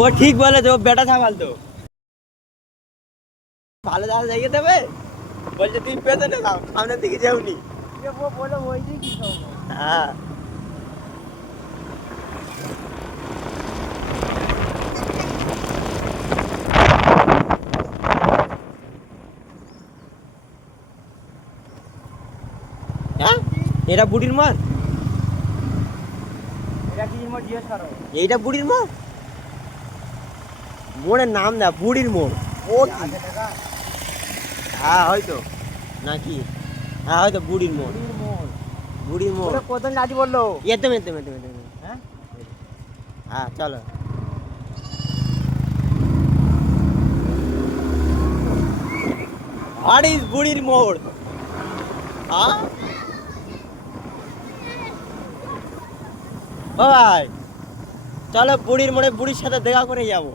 ও ঠিক বলেছে, ও বেটা ছাগল তো। ভালো জায়গা জায়গা দেবে বলছে, তুমি পেছনে যাও, সামনের দিকে যাওনি। হ্যাঁ হ্যাঁ, এটা বুড়ির মার, এইটা বুড়ির মোড়। মোড়ের নাম না, বুড়ির মোড়। ও হ্যাঁ হয়তো, নাকি হ্যাঁ হয়তো বুড়ির মোড়। বুড়ির মোড় কত নাচ বললো? একদম একদম একদম একদম। হ্যাঁ হ্যাঁ চলো। আড়িস বুড়ির মোড়। হ্যাঁ ও ভাই, চলো বুড়ির মোড়ে বুড়ির সাথে দেখা করে যাবো।